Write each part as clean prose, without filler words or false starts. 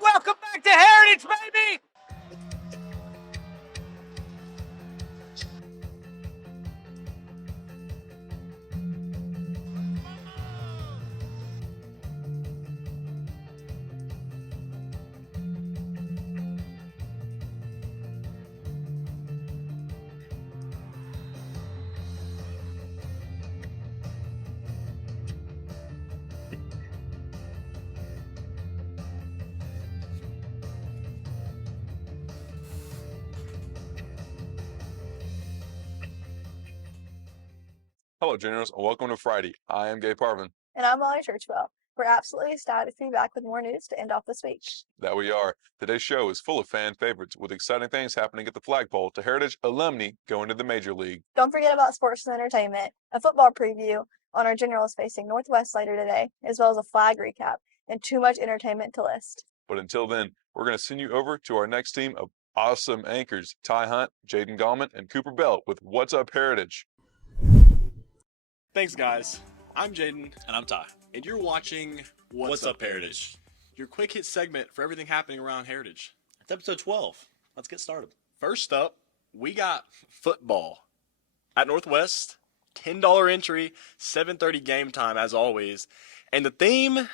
Welcome back to Heritage, baby! Hello, Generals, and welcome to Friday. I am Gabe Parvin. And I'm Molly Churchwell. We're absolutely ecstatic to be back with more news to end off this week. That we are. Today's show is full of fan favorites with exciting things happening at the flagpole to Heritage alumni going to the Major League. Don't forget about sports and entertainment, a football preview on our Generals facing Northwest later today, as well as a flag recap, and too much entertainment to list. But until then, we're going to send you over to our next team of awesome anchors, Ty Hunt, Jaden Gallman, and Cooper Bell with What's Up Heritage. Thanks, guys. I'm Jaden. And I'm Ty. And you're watching What's Up Heritage? Your quick hit segment for everything happening around Heritage. It's episode 12. Let's get started. First up, we got football. At Northwest, $10 entry, 7:30 game time as always. And the theme,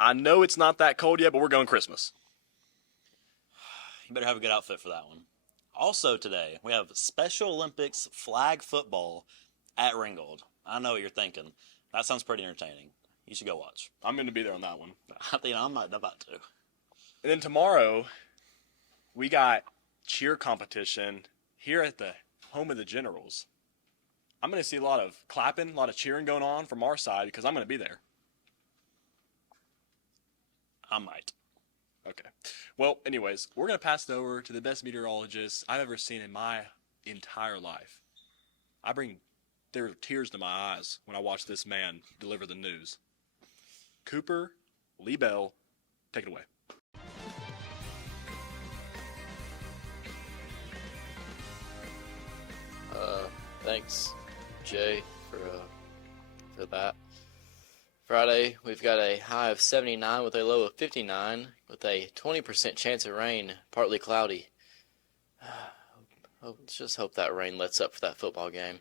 I know it's not that cold yet, but we're going Christmas. You better have a good outfit for that one. Also today, we have Special Olympics flag football at Ringgold. I know what you're thinking. That sounds pretty entertaining. You should go watch. I'm going to be there on that one. I think I'm about to. And then tomorrow, we got cheer competition here at the home of the Generals. I'm going to see a lot of clapping, a lot of cheering going on from our side because I'm going to be there. I might. Okay. Well, anyways, we're going to pass it over to the best meteorologist I've ever seen in my entire life. There are tears to my eyes when I watch this man deliver the news. Cooper Lee Bell, take it away. Thanks, Jay, for that. Friday, we've got a high of 79 with a low of 59, with a 20% chance of rain, partly cloudy. Let's just hope that rain lets up for that football game.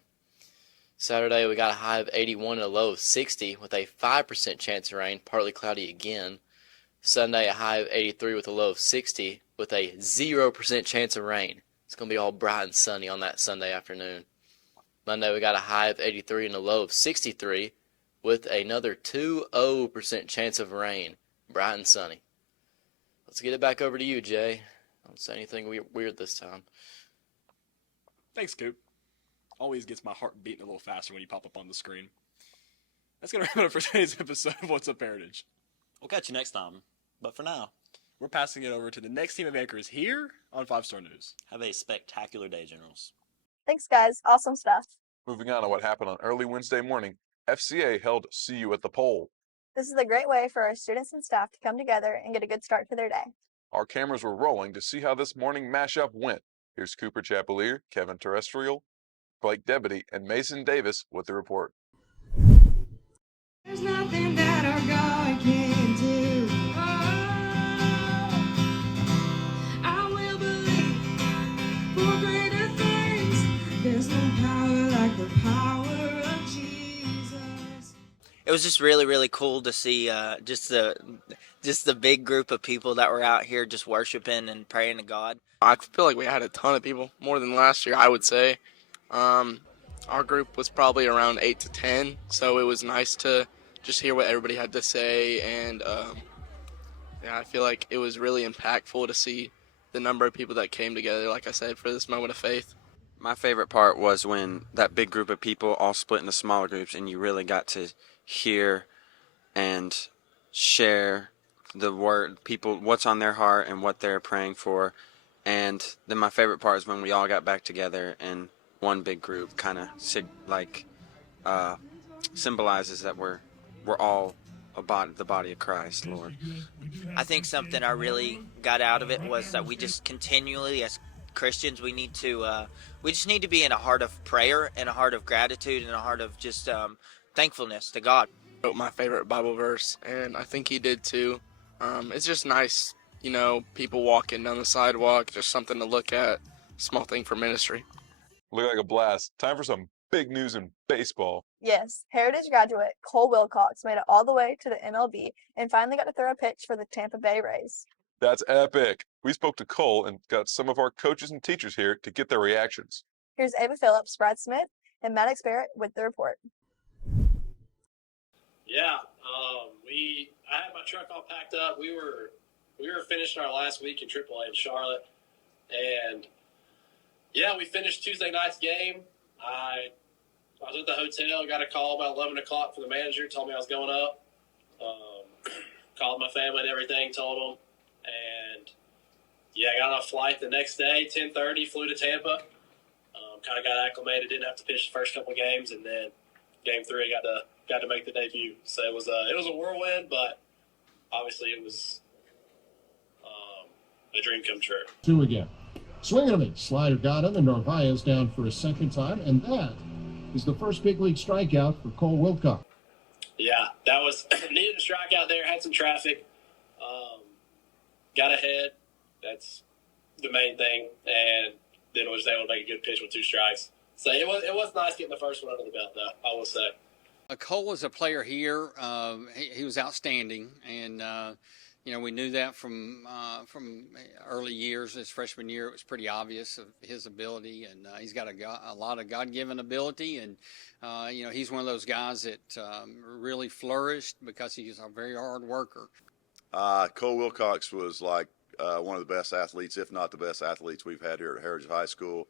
Saturday, we got a high of 81 and a low of 60 with a 5% chance of rain, partly cloudy again. Sunday, a high of 83 with a low of 60 with a 0% chance of rain. It's going to be all bright and sunny on that Sunday afternoon. Monday, we got a high of 83 and a low of 63 with another 20% chance of rain, bright and sunny. Let's get it back over to you, Jay. Don't say anything weird this time. Thanks, Coop. Always gets my heart beating a little faster when you pop up on the screen. That's going to wrap it up for today's episode of What's Up Heritage. We'll catch you next time. But for now, we're passing it over to the next team of anchors here on 5 Star News. have a spectacular day, Generals. Thanks, guys. Awesome stuff. Moving on to what happened on early Wednesday morning, FCA held See You at the Pole. This is a great way for our students and staff to come together and get a good start to their day. Our cameras were rolling to see how this morning mashup went. Here's Cooper Chapelier, Kevin Terrestrial, Blake Debity, and Mason Davis with the report. There's nothing that our God can't do. I will believe for greater things. There's no power like the power of Jesus. It was just really, really cool to see just the big group of people that were out here just worshiping and praying to God. I feel like we had a ton of people, more than last year, I would say. Our group was probably around 8 to 10, so it was nice to just hear what everybody had to say, and I feel like it was really impactful to see the number of people that came together, like I said, for this moment of faith. My favorite part was when that big group of people all split into smaller groups and you really got to hear and share the word, people, what's on their heart and what they're praying for. And then my favorite part is when we all got back together in one big group, kind of symbolizes that we're all about the body of Christ, Lord. I think something I really got out of it was that we just continually, as Christians, we just need to be in a heart of prayer and a heart of gratitude and a heart of just thankfulness to God. My favorite Bible verse, and I think he did too, It's just nice, people walking down the sidewalk, just something to look at, small thing for ministry. Look like a blast. Time for some big news in baseball. Yes, Heritage graduate Cole Wilcox made it all the way to the MLB and finally got to throw a pitch for the Tampa Bay Rays. That's epic. We spoke to Cole and got some of our coaches and teachers here to get their reactions. Here's Ava Phillips, Brad Smith, and Maddox Barrett with the report. Yeah, I had my truck all packed up. We were finishing our last week in AAA in Charlotte, and yeah, we finished Tuesday night's game. I was at the hotel, got a call about 11 o'clock from the manager, told me I was going up. Called my family and everything, told them, and yeah, I got on a flight the next day, 10:30, flew to Tampa. Kind of got acclimated, didn't have to pitch the first couple of games, and then game 3 got to make the debut. So it was a whirlwind, but obviously it was a dream come true. 2 again. Swing and a miss. Slider got him, and Narvaez down for a second time, and that is the first big league strikeout for Cole Wilcox. Yeah, that was needed a strikeout there. Had some traffic, got ahead. That's the main thing, and then was able to make a good pitch with 2 strikes. So it was nice getting the first one under the belt, though, I will say. Cole was a player here. He was outstanding, and we knew that from early years. His freshman year, it was pretty obvious of his ability, and he's got a lot of God-given ability, and he's one of those guys that really flourished because he's a very hard worker. Cole Wilcox was like one of the best athletes, if not the best athletes we've had here at Heritage High School.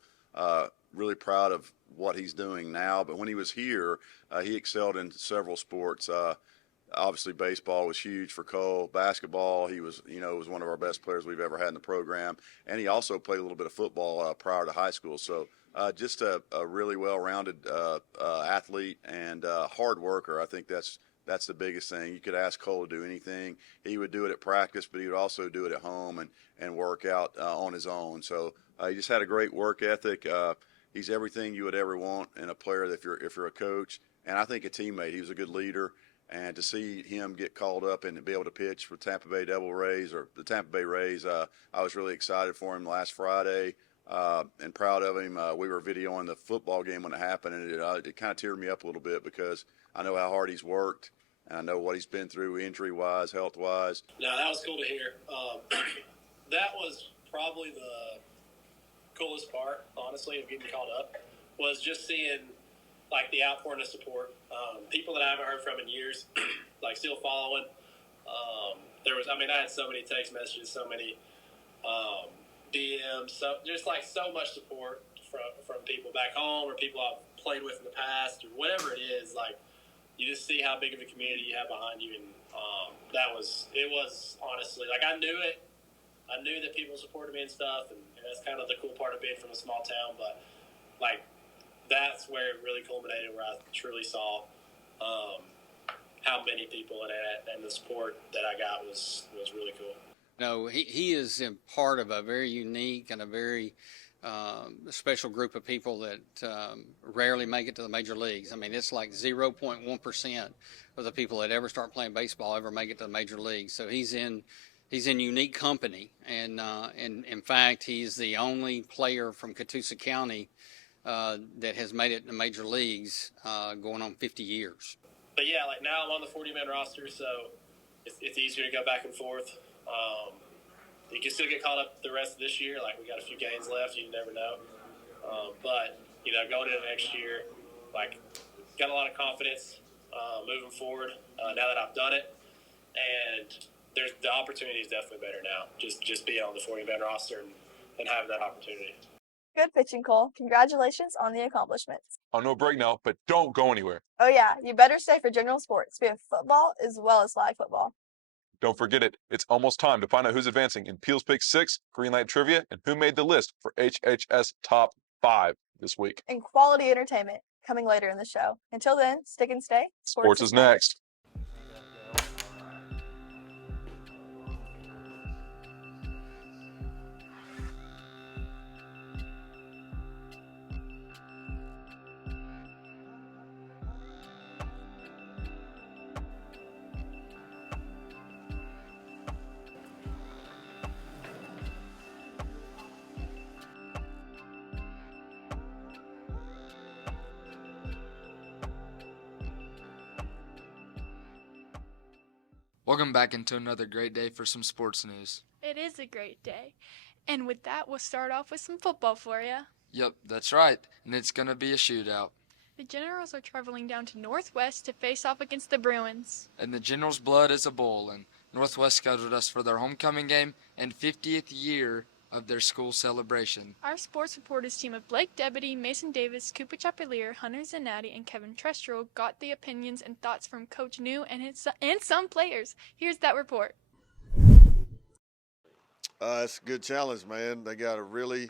Really proud of what he's doing now, but when he was here, he excelled in several sports. Obviously, baseball was huge for Cole. Basketball, he was one of our best players we've ever had in the program, and he also played a little bit of football prior to high school. So just a really well-rounded athlete and hard worker. I think that's the biggest thing. You could ask Cole to do anything. He would do it at practice, but he would also do it at home and work out on his own. So he just had a great work ethic. He's everything you would ever want in a player if you're a coach, and I think a teammate. He was a good leader, and to see him get called up and to be able to pitch for Tampa Bay Rays, I was really excited for him last Friday and proud of him. We were videoing the football game when it happened, and it kind of teared me up a little bit because I know how hard he's worked, and I know what he's been through injury-wise, health-wise. No, that was cool to hear. That was probably the coolest part, honestly, of getting called up, was just seeing like the outpouring of support. People that I haven't heard from in years, like still following. I had so many text messages, so many DMs, so much support from people back home or people I've played with in the past or whatever it is. Like, you just see how big of a community you have behind you, and it was honestly, like, I knew it. I knew that people supported me and stuff, and that's kind of the cool part of being from a small town, but like, that's where it really culminated, where I truly saw how many people and the support that I got was really cool. No, he is in part of a very unique and a very special group of people that rarely make it to the major leagues. I mean, it's like 0.1% of the people that ever start playing baseball ever make it to the major leagues. So he's in unique company, and in fact, he's the only player from Catoosa County that has made it in the major leagues going on 50 years. But yeah, like now I'm on the 40-man roster, so it's easier to go back and forth. You can still get caught up the rest of this year. Like, we got a few games left, you never know. But going into next year, like, got a lot of confidence moving forward now that I've done it, and the opportunity is definitely better now. Just being on the 40-man roster and having that opportunity. Good pitching, Cole. Congratulations on the accomplishments. On no break now, but don't go anywhere. Oh yeah, you better stay for general sports. We have football as well as flag football. Don't forget it. It's almost time to find out who's advancing in Peel's Pick 6, Greenlight Trivia, and who made the list for HHS Top 5 this week. And quality entertainment coming later in the show. Until then, stick and stay. Sports is next. Welcome back into another great day for some sports news. It is a great day. And with that, we'll start off with some football for you. Yep, that's right, and it's going to be a shootout. The Generals are traveling down to Northwest to face off against the Bruins. And the Generals' blood is a boiling. Northwest scheduled us for their homecoming game and 50th year of their school celebration. Our sports reporters team of Blake Debity, Mason Davis, Cooper Chapelier, Hunter Zanatti, and Kevin Trestrel got the opinions and thoughts from Coach New and some players. Here's that report. It's a good challenge, man. They got a really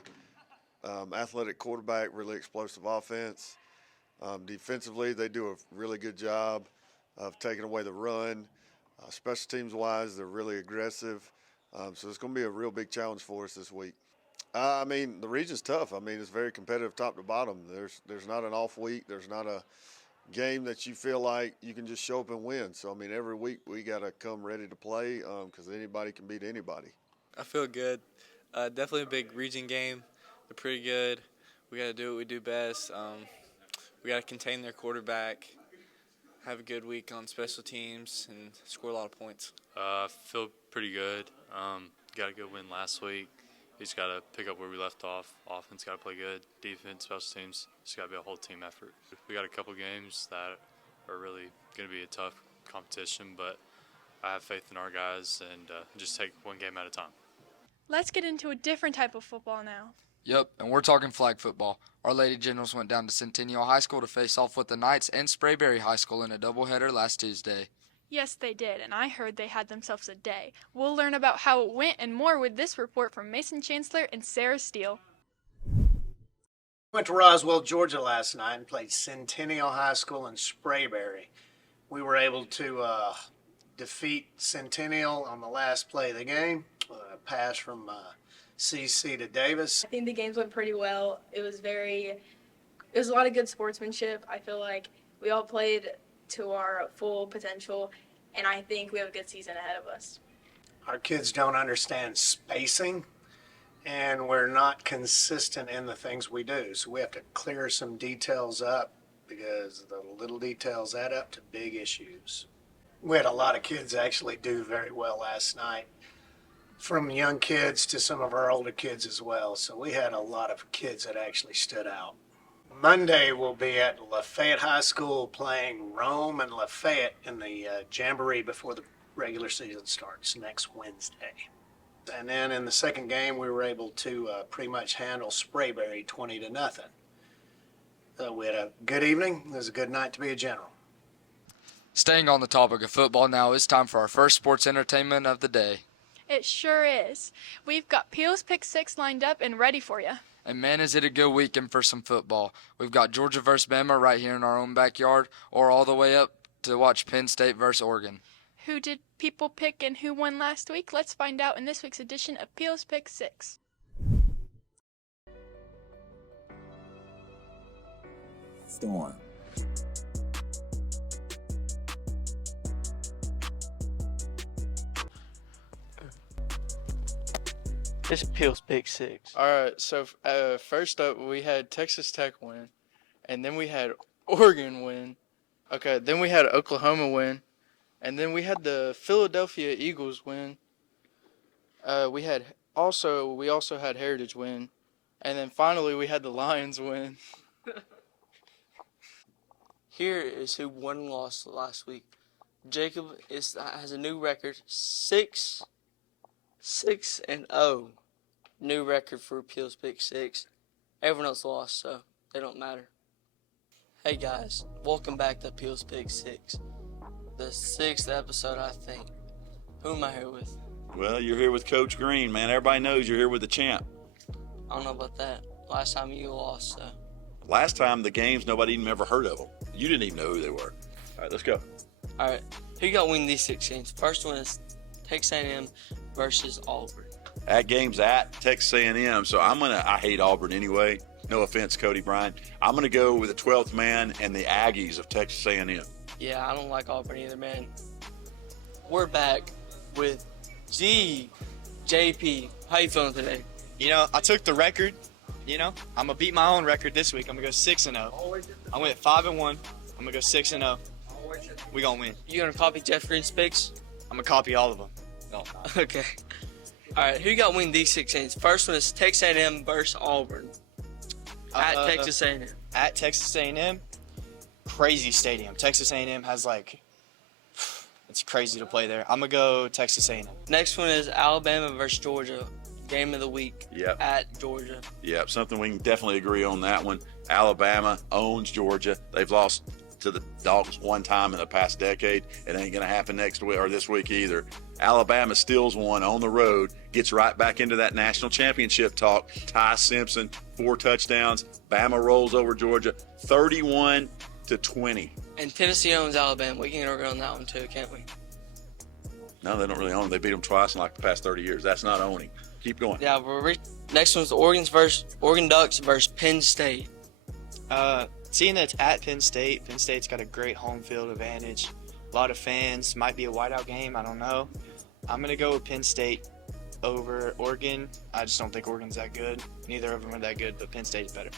athletic quarterback, really explosive offense. Defensively, they do a really good job of taking away the run. Special teams-wise, they're really aggressive. So it's going to be a real big challenge for us this week. I mean, the region's tough. I mean, it's very competitive top to bottom. There's not an off week. There's not a game that you feel like you can just show up and win. So, I mean, every week we got to come ready to play because anybody can beat anybody. I feel good. Definitely a big region game. They're pretty good. We got to do what we do best. We got to contain their quarterback, have a good week on special teams, and score a lot of points. I feel pretty good. Got a good win last week. We just got to pick up where we left off. Offense got to play good. Defense, special teams, just got to be a whole team effort. We got a couple games that are really going to be a tough competition, but I have faith in our guys and just take one game at a time. Let's get into a different type of football now. Yep, and we're talking flag football. Our Lady Generals went down to Centennial High School to face off with the Knights and Sprayberry High School in a doubleheader last Tuesday. Yes, they did, and I heard they had themselves a day. We'll learn about how it went and more with this report from Mason Chancellor and Sarah Steele. Went to Roswell, Georgia last night and played Centennial High School in Sprayberry. We were able to defeat Centennial on the last play of the game. A pass from CC to Davis. I think the games went pretty well. It was a lot of good sportsmanship. I feel like we all played to our full potential, and I think we have a good season ahead of us. Our kids don't understand spacing, and we're not consistent in the things we do. So we have to clear some details up because the little details add up to big issues. We had a lot of kids actually do very well last night, from young kids to some of our older kids as well. So we had a lot of kids that actually stood out. Monday we'll be at Lafayette High School playing Rome and Lafayette in the Jamboree before the regular season starts next Wednesday. And then in the second game we were able to pretty much handle Sprayberry 20-0. We had a good evening. It was a good night to be a General. Staying on the topic of football now, it's time for our first sports entertainment of the day. It sure is. We've got Peel's Pick 6 lined up and ready for you. And man, is it a good weekend for some football. We've got Georgia versus Bama right here in our own backyard, or all the way up to watch Penn State versus Oregon. Who did people pick and who won last week? Let's find out in this week's edition of Peel's Pick 6. Storm. This Peel's Pick 6. All right, so first up, we had Texas Tech win, and then we had Oregon win. Okay, then we had Oklahoma win, and then we had the Philadelphia Eagles win. We also had Heritage win, and then finally we had the Lions win. Here is who won and lost last week. Jacob has a new record, 6-0. New record for Peel's Pick 6. Everyone else lost, so they don't matter. Hey guys, welcome back to Peel's Pick 6. The 6th episode, I think. Who am I here with? Well, you're here with Coach Green, man. Everybody knows you're here with the champ. I don't know about that. Last time you lost, so. Last time, the games, nobody even ever heard of them. You didn't even know who they were. All right, let's go. All right, who got to win these 6 games? First one is Texas A&M versus Auburn. That game's at Texas A&M, so I hate Auburn anyway. No offense, Cody Bryan. I'm going to go with the 12th man and the Aggies of Texas A&M. Yeah, I don't like Auburn either, man. We're back with JP. How you feeling today? You know, I took the record. You know, I'm going to beat my own record this week. I'm going to go 6-0. I went 5-1. I'm going to go 6-0. We going to win. You going to copy Jeff Green's picks? I'm I'm gonna copy all of them. No. Okay. All right, who got win these 6 games? First one is Texas A&M versus Auburn. At Texas A&M. At Texas A&M, crazy stadium. Texas A&M has it's crazy to play there. I'm gonna go Texas A&M. Next one is Alabama versus Georgia. Game of the week. Yep. At Georgia. Yep, something we can definitely agree on that one. Alabama owns Georgia. They've lost to the Dogs one time in the past decade. It ain't going to happen next week or this week either. Alabama steals one on the road, gets right back into that national championship talk. Ty Simpson, 4 touchdowns. Bama rolls over Georgia, 31-20. And Tennessee owns Alabama. We can agree on that one too, can't we? No, they don't really own them. They beat them twice in like the past 30 years. That's not owning. Keep going. Yeah, next one's Oregon Ducks versus Penn State. Seeing that it's at Penn State's got a great home field advantage. A lot of fans. Might be a whiteout game. I don't know. I'm going to go with Penn State over Oregon. I just don't think Oregon's that good. Neither of them are that good, but Penn State's better.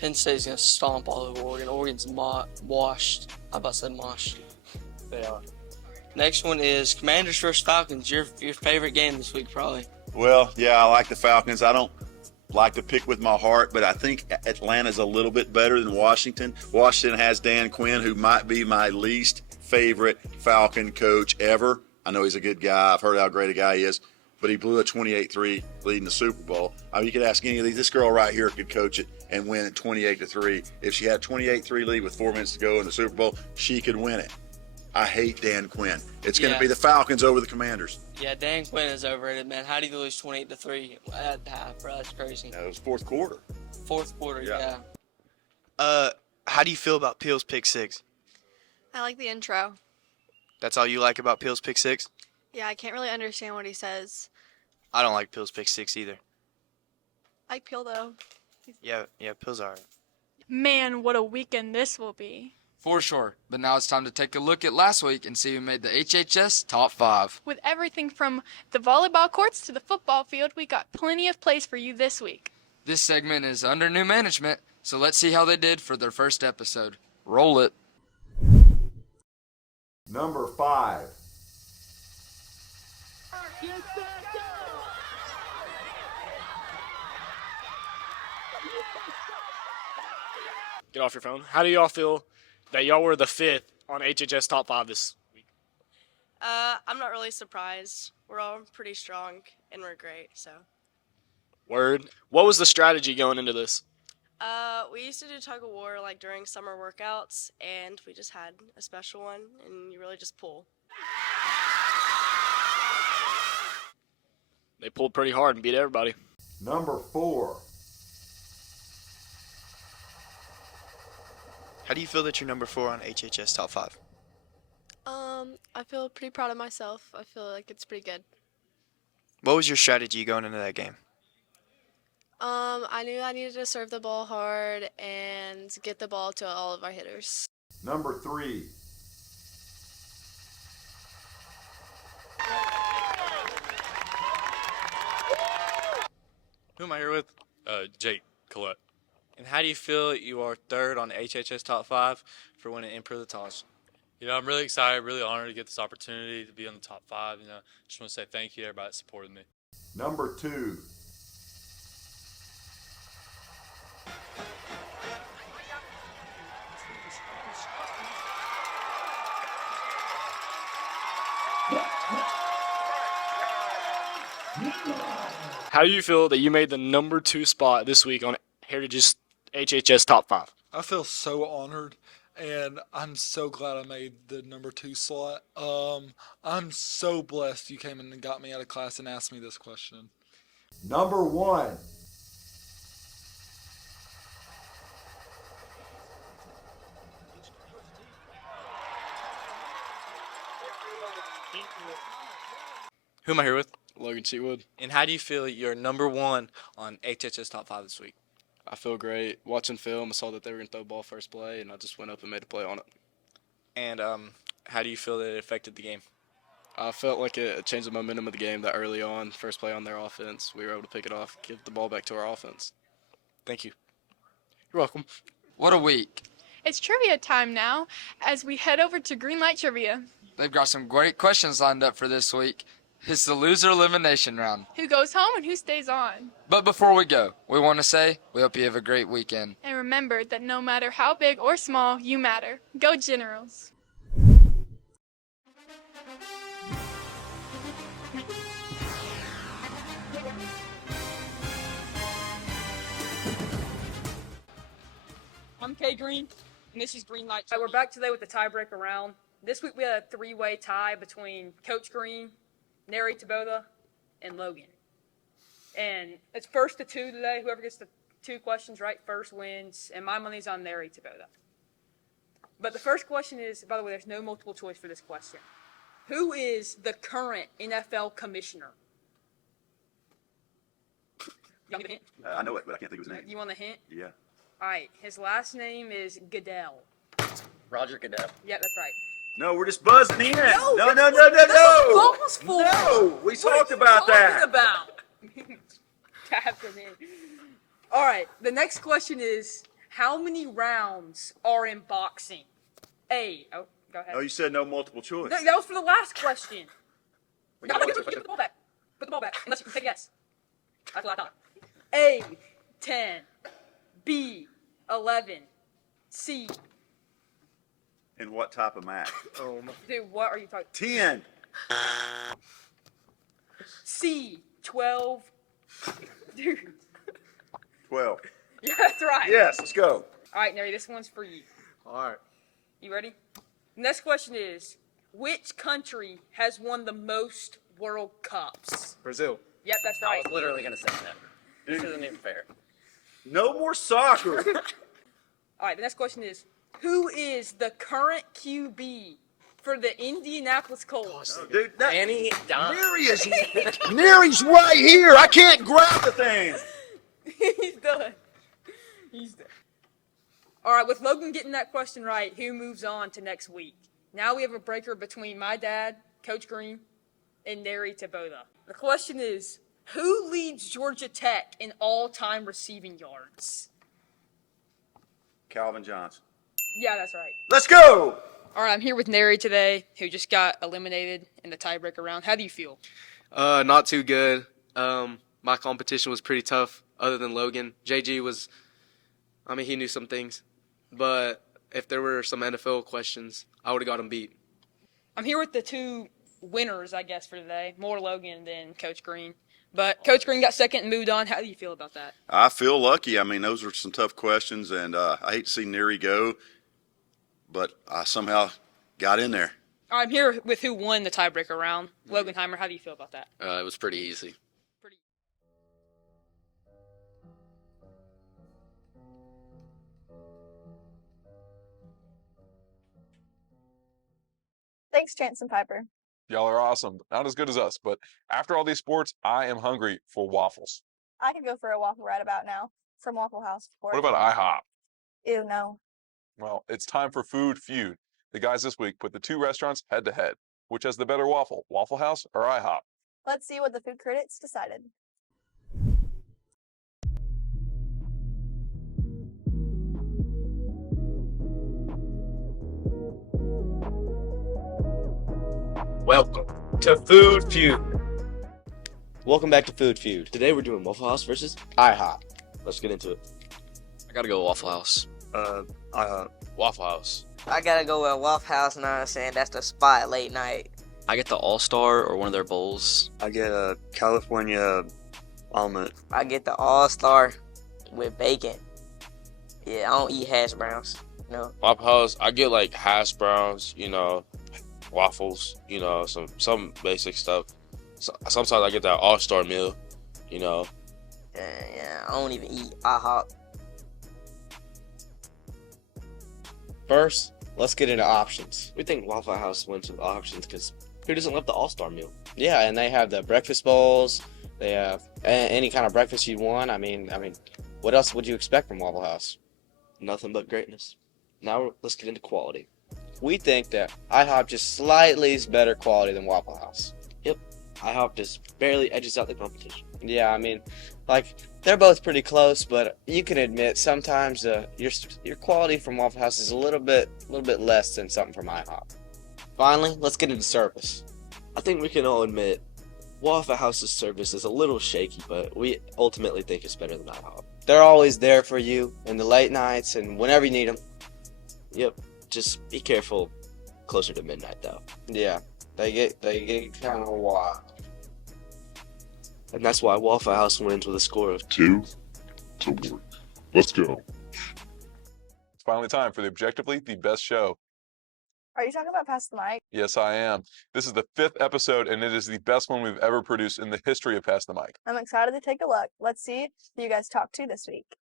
Penn State's going to stomp all over Oregon. Oregon's washed. I about said moshed. They are. Next one is Commanders versus Falcons. Your favorite game this week, probably. Well, yeah, I like the Falcons. I don't like to pick with my heart, but I think Atlanta's a little bit better than Washington. Washington has Dan Quinn, who might be my least favorite Falcon coach ever. I know he's a good guy. I've heard how great a guy he is, but he blew a 28-3 lead in the Super Bowl. I mean, you could ask any of these. This girl right here could coach it and win at 28-3. If she had a 28-3 lead with 4 minutes to go in the Super Bowl, she could win it. I hate Dan Quinn. It's going to be the Falcons over the Commanders. Yeah, Dan Quinn is overrated, man. How do you lose 28-3 at half, bro? That's crazy. That was fourth quarter. Fourth quarter, yeah. How do you feel about Peel's Pick 6? I like the intro. That's all you like about Peel's Pick 6? Yeah, I can't really understand what he says. I don't like Peel's Pick 6 either. I like Peel though. Yeah, Peel's alright. Man, what a weekend this will be. For sure. But now it's time to take a look at last week and see who made the HHS Top 5. With everything from the volleyball courts to the football field, we got plenty of plays for you this week. This segment is under new management, so let's see how they did for their first episode. Roll it. Number 5. Get off your phone. How do y'all feel that y'all were the 5th on HHS Top 5 this week? I'm not really surprised. We're all pretty strong and we're great, so. Word. What was the strategy going into this? We used to do tug of war like during summer workouts, and we just had a special one, and you really just pull. They pulled pretty hard and beat everybody. Number 4. How do you feel that you're number 4 on HHS Top 5? I feel pretty proud of myself. I feel like it's pretty good. What was your strategy going into that game? I knew I needed to serve the ball hard and get the ball to all of our hitters. Number 3. Who am I here with? Jake Collette. And how do you feel you are 3rd on the HHS Top 5 for winning Improve the Toss? You know, I'm really excited, really honored to get this opportunity to be on the top 5. You know, just want to say thank you to everybody that supported me. Number 2. How do you feel that you made the number 2 spot this week on Heritage's HHS Top 5? I feel so honored, and I'm so glad I made the number 2 slot. I'm so blessed you came in and got me out of class and asked me this question. Number 1. Who am I here with? Logan Cheatwood. And how do you feel you're number 1 on HHS Top 5 this week? I feel great. Watching film, I saw that they were going to throw the ball first play, and I just went up and made a play on it. And how do you feel that it affected the game? I felt like it changed the momentum of the game that early on. First play on their offense, we were able to pick it off, give the ball back to our offense. Thank you. You're welcome. What a week. It's trivia time now as we head over to Green Light Trivia. They've got some great questions lined up for this week. It's the loser elimination round. Who goes home and who stays on? But before we go, we want to say we hope you have a great weekend. And remember that no matter how big or small, you matter. Go Generals! I'm Kay Green, and this is Green Light. We're back today with the tiebreaker round. This week we had a three-way tie between Coach Green, Neri Taboda, and Logan. And it's first to two today. Whoever gets the two questions right first wins, and my money's on Neri Taboda. But the first question is, by the way, there's no multiple choice for this question. Who is the current NFL commissioner? You want me to hint? I know it, but I can't think of his name. You want a hint? Yeah. All right, his last name is Goodell. Roger Goodell. Yeah, that's right. No, we're just buzzing in. No, No, that's no. what phone's for. No, we What talked are you about that. talking about? Tapping in. All right, the next question is, how many rounds are in boxing? Go ahead. Oh, you said no multiple choice. No, that was for the last question. No, put the ball back. Put the ball back. Unless you take a guess. That's what I thought. A, 10. B, 11. C. In what type of match? Dude, what are you talking? 10. C, 12. Dude. 12. Yeah, that's right. Yes, let's go. All right, Neri, this one's for you. All right. You ready? Next question is, which country has won the most World Cups? Brazil. Yep, that's I right. was literally going to say that. This isn't even fair. No more soccer. All right, the next question is, who is the current QB for the Indianapolis Colts? Oh, dude, that, Danny Don. Neri's right here. I can't grab the thing. He's done. He's done. All right, with Logan getting that question right, who moves on to next week? Now we have a breaker between my dad, Coach Green, and Neri Taboda. The question is, who leads Georgia Tech in all-time receiving yards? Calvin Johnson. Yeah, that's right. Let's go. All right, I'm here with Neri today, who just got eliminated in the tiebreaker round. How do you feel? Not too good. My competition was pretty tough, other than Logan. JG was, he knew some things. But if there were some NFL questions, I would have got him beat. I'm here with the two winners, I guess, for today. More Logan than Coach Green. But Coach Green got second and moved on. How do you feel about that? I feel lucky. I mean, those are some tough questions, and I hate to see Neri go, but I somehow got in there. I'm here with who won the tiebreaker round. Logan Heimer, how do you feel about that? It was pretty easy. Thanks, Chance and Piper. Y'all are awesome. Not as good as us, but after all these sports, I am hungry for waffles. I could go for a waffle right about now from Waffle House. What about IHOP? Ew, no. Well, it's time for Food Feud. The guys this week put the two restaurants head to head. Which has the better waffle, Waffle House or IHOP? Let's see what the food critics decided. Welcome to Food Feud. Welcome back to Food Feud. Today we're doing Waffle House versus IHOP. Let's get into it. I gotta go Waffle House. Waffle House. I gotta go with Waffle House, know what I'm saying? That's the spot late night. I get the All-Star or one of their bowls. I get a California omelet. I get the All-Star with bacon. Yeah, I don't eat hash browns. No. Waffle House, I get like hash browns, waffles, some basic stuff. Sometimes I get that All-Star meal, Yeah, I don't even eat IHOP. First, let's get into options. We think Waffle House wins with options because who doesn't love the All-Star meal? Yeah, and they have the breakfast bowls. They have any kind of breakfast you want. I mean, what else would you expect from Waffle House? Nothing but greatness. Now let's get into quality. We think that IHOP just slightly is better quality than Waffle House. Yep, IHOP just barely edges out the competition. Yeah, they're both pretty close, but you can admit sometimes your quality from Waffle House is a little bit less than something from IHOP. Finally, let's get into service. I think we can all admit Waffle House's service is a little shaky, but we ultimately think it's better than IHOP. They're always there for you in the late nights and whenever you need them. Yep, just be careful closer to midnight though. Yeah, they get kind of wild. And that's why Waffle House wins with a score of 2-1. Let's go. It's finally time for the objectively the best show. Are you talking about Pass the Mic? Yes, I am. This is the 5th episode, and it is the best one we've ever produced in the history of Pass the Mic. I'm excited to take a look. Let's see who you guys talked to this week.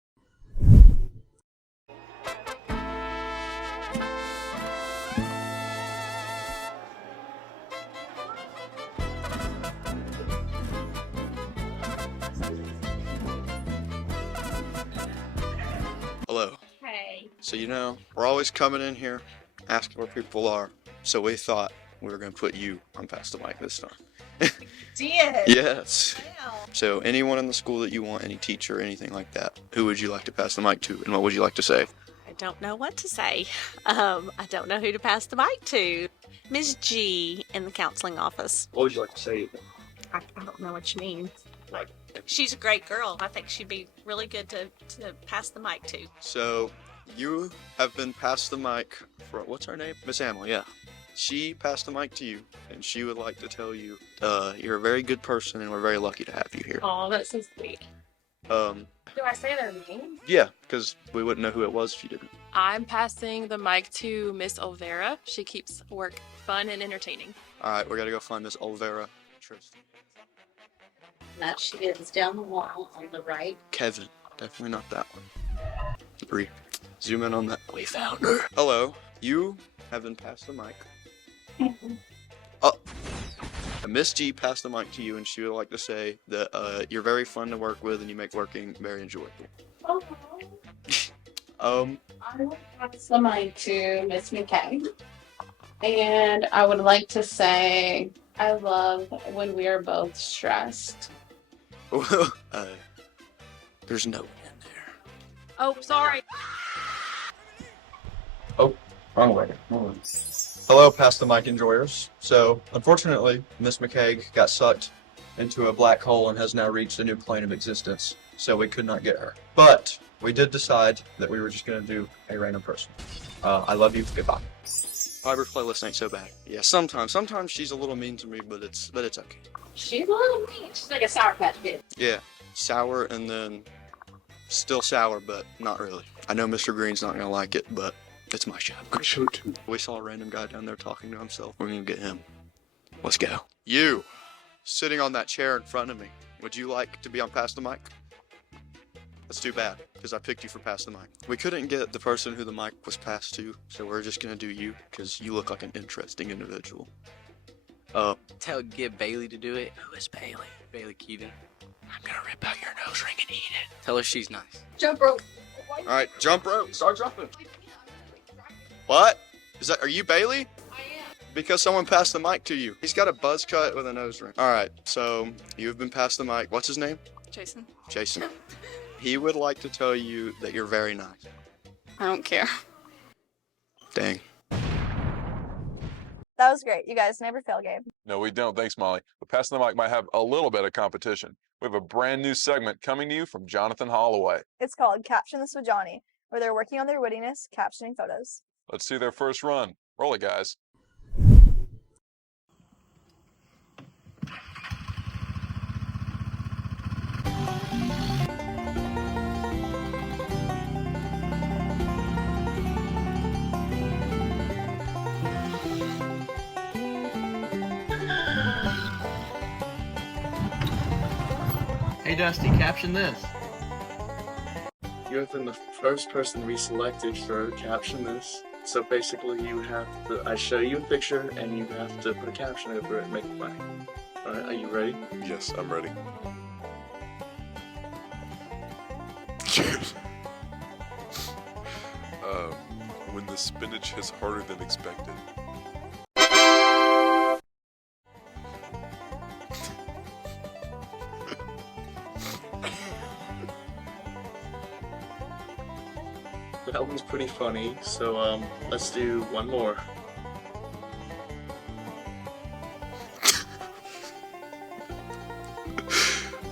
Hello. Hey. So, we're always coming in here asking where people are. So we thought we were going to put you on Pass the Mic this time. Yes. So anyone in the school that you want, any teacher, anything like that, who would you like to pass the mic to, and what would you like to say? I don't know what to say. I don't know who to pass the mic to. Ms. G in the counseling office. What would you like to say? I don't know what you mean. She's a great girl. I think she'd be really good to pass the mic to. So you have been passed the mic for, what's her name? Miss Emily, yeah. She passed the mic to you, and she would like to tell you you're a very good person, and we're very lucky to have you here. Oh, that's so sweet. Do I say their name? Yeah, because we wouldn't know who it was if you didn't. I'm passing the mic to Miss Olvera. She keeps work fun and entertaining. All right, we got to go find Miss Olvera. Tristan. That she is down the wall on the right. Kevin. Definitely not that one. 3. Zoom in on that. We found her. Hello. You have been passed the mic. Miss G passed the mic to you, and she would like to say that you're very fun to work with, and you make working very enjoyable. I would pass the mic to Miss McKay. And I would like to say I love when we are both stressed. There's no one in there. Oh, sorry. Oh, wrong way. Hello, Pass the Mic enjoyers. So, unfortunately, Miss McCaig got sucked into a black hole and has now reached a new plane of existence, so we could not get her. But we did decide that we were just going to do a random person. I love you. Goodbye. Fiber playlist ain't so bad. Yeah, sometimes she's a little mean to me, but it's okay. She's a little mean. She's like a Sour Patch Kid. Yeah, sour and then still sour, but not really. I know Mr. Green's not gonna like it, but it's my show. Good show too. We saw a random guy down there talking to himself. We're gonna get him. Let's go. You, sitting on that chair in front of me, would you like to be on Pass the Mic? That's too bad, because I picked you for Pass the Mic. We couldn't get the person who the mic was passed to, so we're just gonna do you, because you look like an interesting individual. Get Bailey to do it. Who is Bailey? Bailey Keaton. I'm gonna rip out your nose ring and eat it. Tell her she's nice. Jump rope. Alright, jump rope. Start jumping. What? Are you Bailey? I am. Because someone passed the mic to you. He's got a buzz cut with a nose ring. Alright, so you've been passed the mic. What's his name? Jason. Jason. He would like to tell you that you're very nice. I don't care. Dang. That was great. You guys never fail, Gabe. No, we don't. Thanks, Molly. But Passing the Mic might have a little bit of competition. We have a brand new segment coming to you from Jonathan Holloway. It's called Caption This with Johnny, where they're working on their wittiness, captioning photos. Let's see their first run. Roll it, guys. Hey Dusty, caption this. You have been the first person we selected for caption this. So basically you have to, I show you a picture and you have to put a caption over it and make it funny. Alright, are you ready? Yes, I'm ready. When the spinach hits harder than expected. That one's pretty funny, so let's do one more.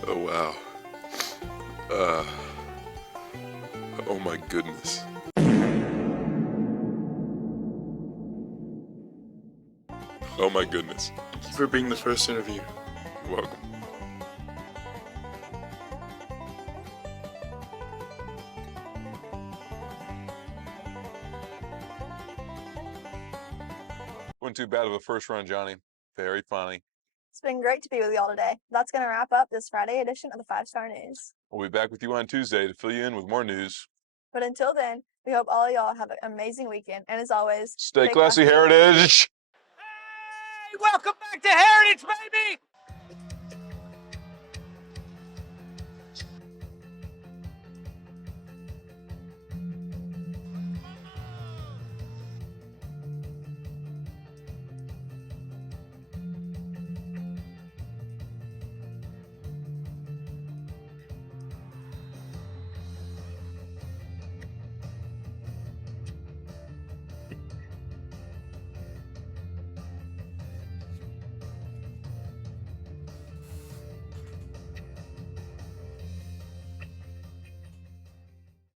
Oh, wow. Oh, my goodness. Oh, my goodness. Thank you for being the first interview. You're welcome. Wasn't too bad of a first run, Johnny. Very funny. It's been great to be with y'all today. That's going to wrap up this Friday edition of the 5-Star News. We'll be back with you on Tuesday to fill you in with more news. But until then, we hope all of y'all have an amazing weekend. And as always, Stay classy, Heritage! Welcome back to Heritage, baby!